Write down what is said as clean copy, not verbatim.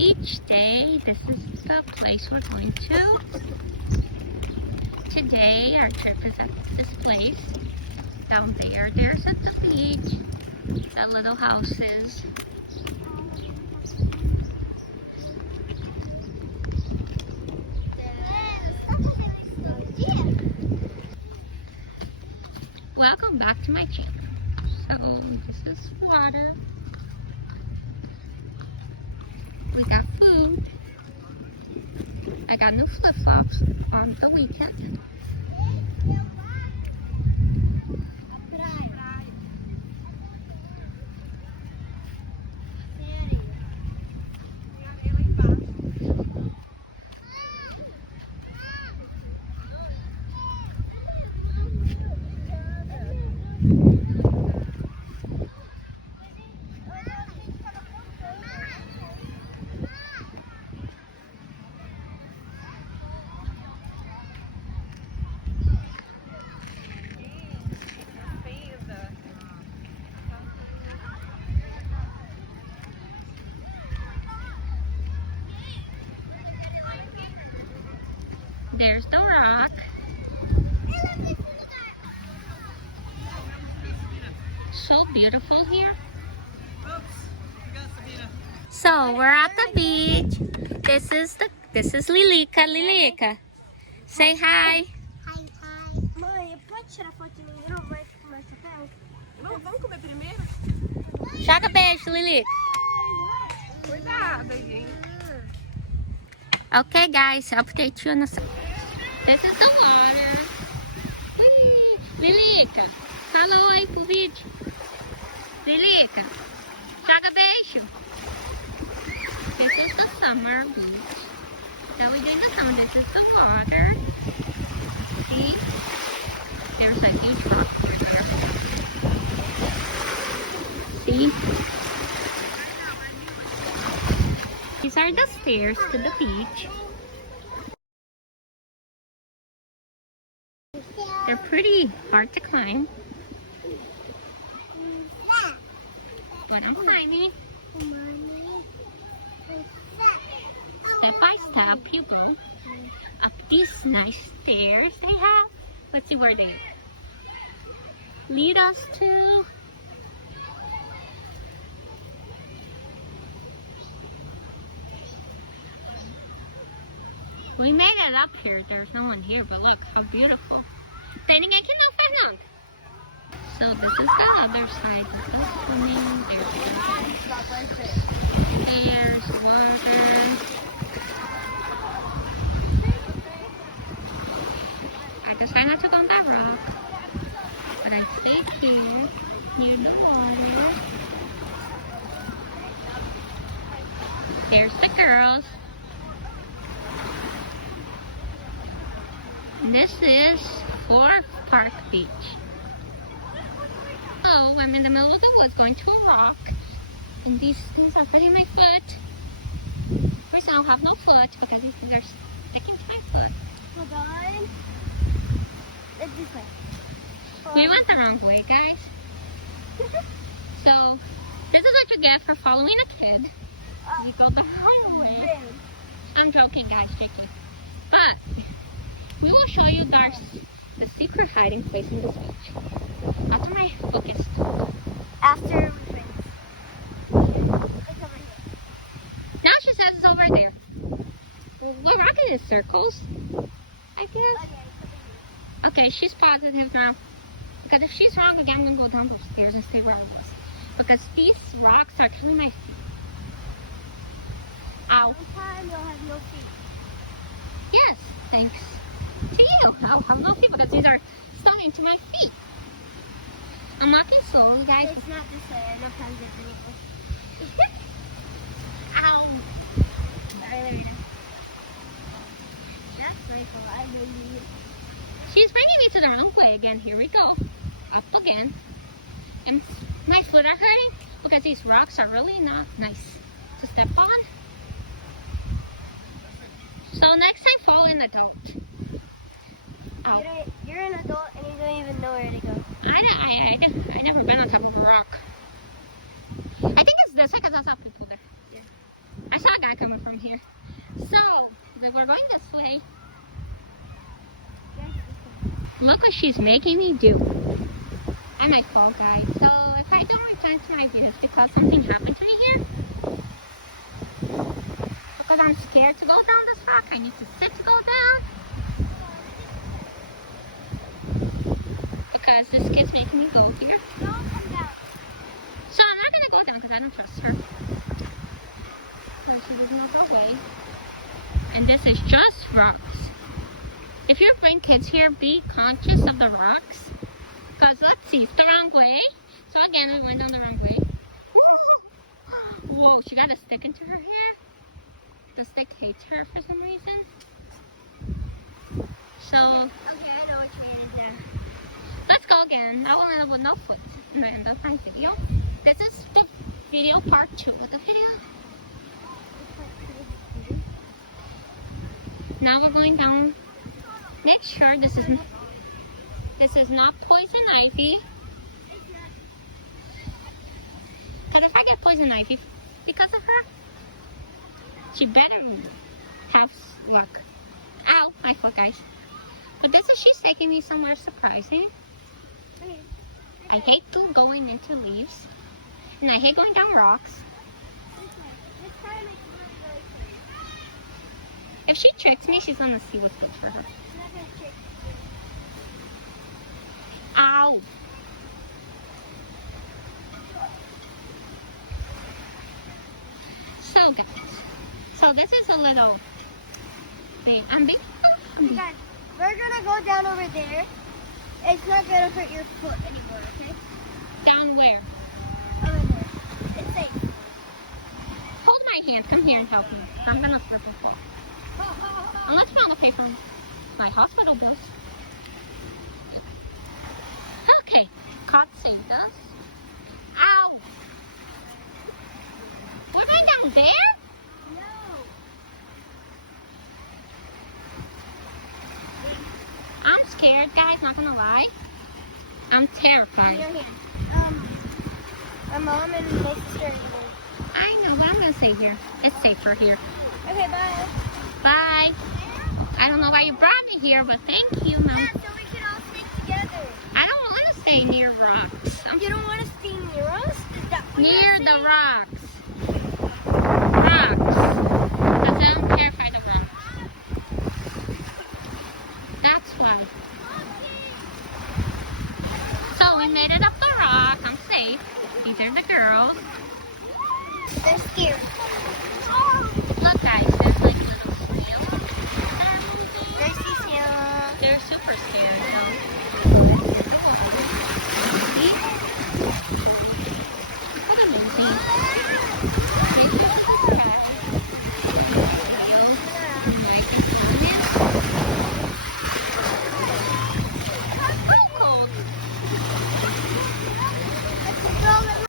beach day. This is the place we're going to. Today our trip is at this place. Down there, there's at the beach. The little houses. Welcome back to my channel. So this is water. We got food. I got new flip-flops on the weekend. There's the rock. So beautiful here. So we're at the beach. This is Lilica. Lilica, say hi. Hi. Mãe, pode tirar foto de mim? Não, vai comer chapéu? Não, vamos comer primeiro? Joga beijo, Lilica. Cuidado, gente. Okay, guys, update you on the. This is the water. Lilica, fala oi pro vídeo. Lilica, joga beijo. This is the summer beach that we do in the summer. This is the water. See? There's a huge rock over there. See? These are the stairs to the beach. They're pretty hard to climb. But I'm climbing. Step by step you go up these nice stairs they have. Let's see where they lead us to. We made it up here. There's no one here, but look how beautiful. Standing aqui não faz não. So this is the other side. There's swimming. There's water. I decided not to go on that rock, but I stayed here near the water. There's the girls. This is Forest Park Beach. So I'm in the middle of the woods going to a rock, and these things are hurting my foot. First, I don't have no foot because these things are sticking to my foot. Hold on. It's this way. We went the wrong way, guys. So this is what you get for following a kid. You go the wrong way. I'm joking, guys, joking. But we will show you the secret hiding place in this beach. After my focus. After we finish. It's over here. Now she says it's over there. What rock is it? Circles? I guess. Oh, yeah, it's over here. Okay, she's positive now. Because if she's wrong again, I'm going to go down the stairs and stay where I was. Because these rocks are killing my feet. Ow. One time you'll have no feet. Yes, thanks to you. I'll have no feet because these are stunning to my feet. I'm walking slowly, guys. It's not this way. I know how to do it. Ow. There you go. That's right, so I really. She's bringing me to the wrong way again. Here we go. Up again. And my foot are hurting because these rocks are really not nice to step on. So next time, follow an adult. Ow. You're an adult and you don't even know where to go. I never been on top of a rock. I think it's this way because I saw people there. Yeah. I saw a guy not coming from here. So, we're going this way. Look what she's making me do. I might fall, guys. So, if I don't return to my view, it's because something happened to me here. Because I'm scared to go down this rock. I need to sit to go down. Because this kid's making me go here. Don't come down. So I'm not going to go down because I don't trust her. Because she doesn't know her way. And this is just rocks. If you bring kids here, be conscious of the rocks. Because let's see, it's the wrong way. So again, we went down the wrong way. Whoa, she got a stick into her hair. The stick hates her for some reason. So, Okay, I know what you're gonna do. let's go again. I will end up with no foot in the end of my video. This is the video part 2 of the video. Now we're going down. Make sure this is not poison ivy. Because if I get poison ivy because of her, she better have luck. Ow, my foot, guys. But this is she's taking me somewhere surprising. I hate going into leaves, and I hate going down rocks. This time it's really pretty. If she tricks me, she's gonna see what's good for her. I'm not gonna trick Ow! So guys, so this is a little thing. you. Okay, guys, we're gonna go down over there. It's not gonna hurt your foot anymore, okay? Down where? Over there. It's safe. Hold my hand. Come here and help me. I'm gonna slip and fall. Unless you want to pay for my hospital bills. Okay, God saved us. Ow! We're going down there? No. I'm scared, guys, not gonna lie. I'm terrified. Your hand. My mom and my sister are here. I know, but I'm gonna stay here. It's safer here. Okay, bye. Bye. I don't know why you brought me here, but thank you, Mom. Yeah, so we can all stay together. I don't want to stay near rocks. I'm You don't want to stay near us? Is that what near you're the saying? rocks. Rocks.